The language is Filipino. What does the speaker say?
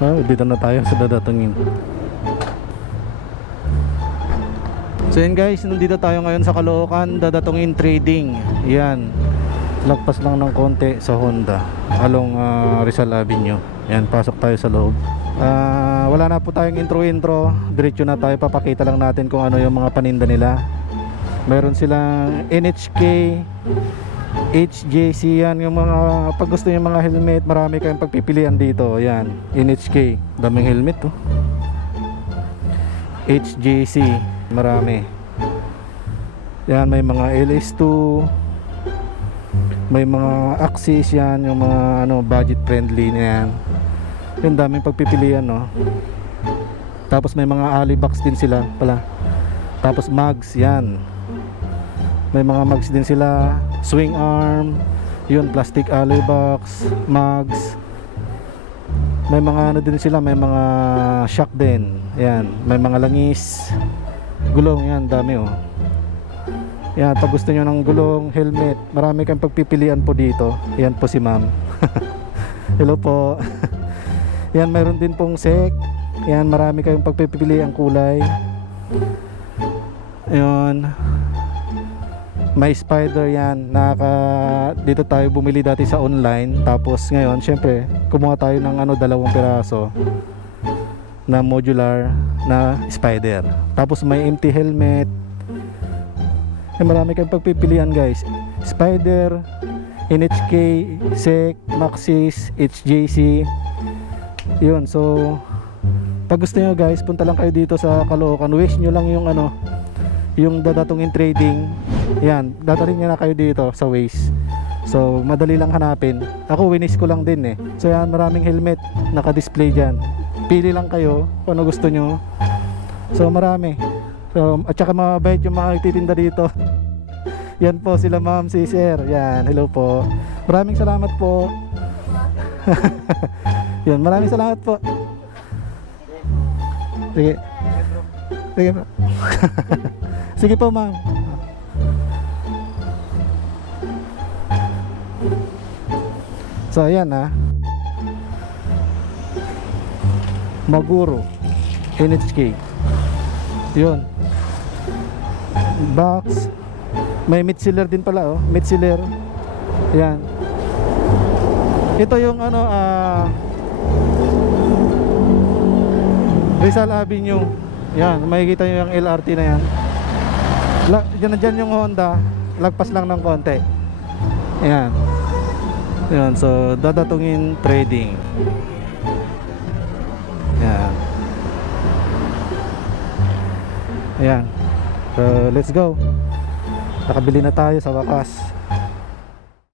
Dito na tayo sa dadatungin. So yun guys, nandito tayo ngayon sa Caloocan, dadatungin trading. Yan, lagpas lang ng konti sa Honda along Rizal Avenue. Yan, pasok tayo sa loob. Wala na po tayong intro, diretso na tayo. Papakita lang natin kung ano yung mga paninda nila. Meron silang NHK, HJC, yan yung mga, pag gusto yung mga helmet, marami kayong pagpipilian dito. Yan, NHK, daming helmet to. HJC, marami. Yan, may mga LS2, may mga Axis, yan yung mga ano, budget friendly na yan. Yung daming pagpipilian, no. Tapos may mga Alibox din sila pala. Tapos mags, yan. May mga mags din sila, swing arm, yun, plastic Alibox, mags. May mga ano din sila, may mga shock din. Yan, may mga langis, gulong, yan, dami oh. Yan, pag gusto nyo ng gulong, helmet, marami kang pagpipilian po dito. Yan po si ma'am. Hello po. Yan, mayroon din pong sek. Yan, marami kayong pagpipilian kulay. Ayun. May Spider, yan. Dito tayo bumili dati sa online. Tapos ngayon, syempre, kumuha tayo ng ano, 2 piraso na modular na Spider. Tapos may empty helmet. Marami kayong pagpipilian guys. Spider, NHK, SEC, Maxxis, HJC. Yun, so pag gusto nyo guys, punta lang kayo dito sa Caloocan. Wish nyo lang yung ano, yung dadatungin trading. Yan, dadaling nyo na kayo dito sa Waze. So madali lang hanapin. Ako winis ko lang din eh. So yan, maraming helmet naka-display dyan. Pili lang kayo kung ano gusto nyo. So marami. So, at saka mabait yung mga nagtitinda dito. Yan po sila ma'am, si sir. Yan, hello po. Maraming salamat po. Yan, maraming salamat po. Sige. Sige po. Sige po ma'am. So ayan Maguro, NHK. Yun, box. May Metzeler din pala oh, Metzeler. Yan. Ito yung ano, Rizal Avenue. Yan, makikita nyo yung LRT na yan. Dyan yung Honda. Lagpas lang ng konti. Yan. Yan, so dadatungin trading. Yan. Ayan. So let's go. Nakabili na tayo sa wakas.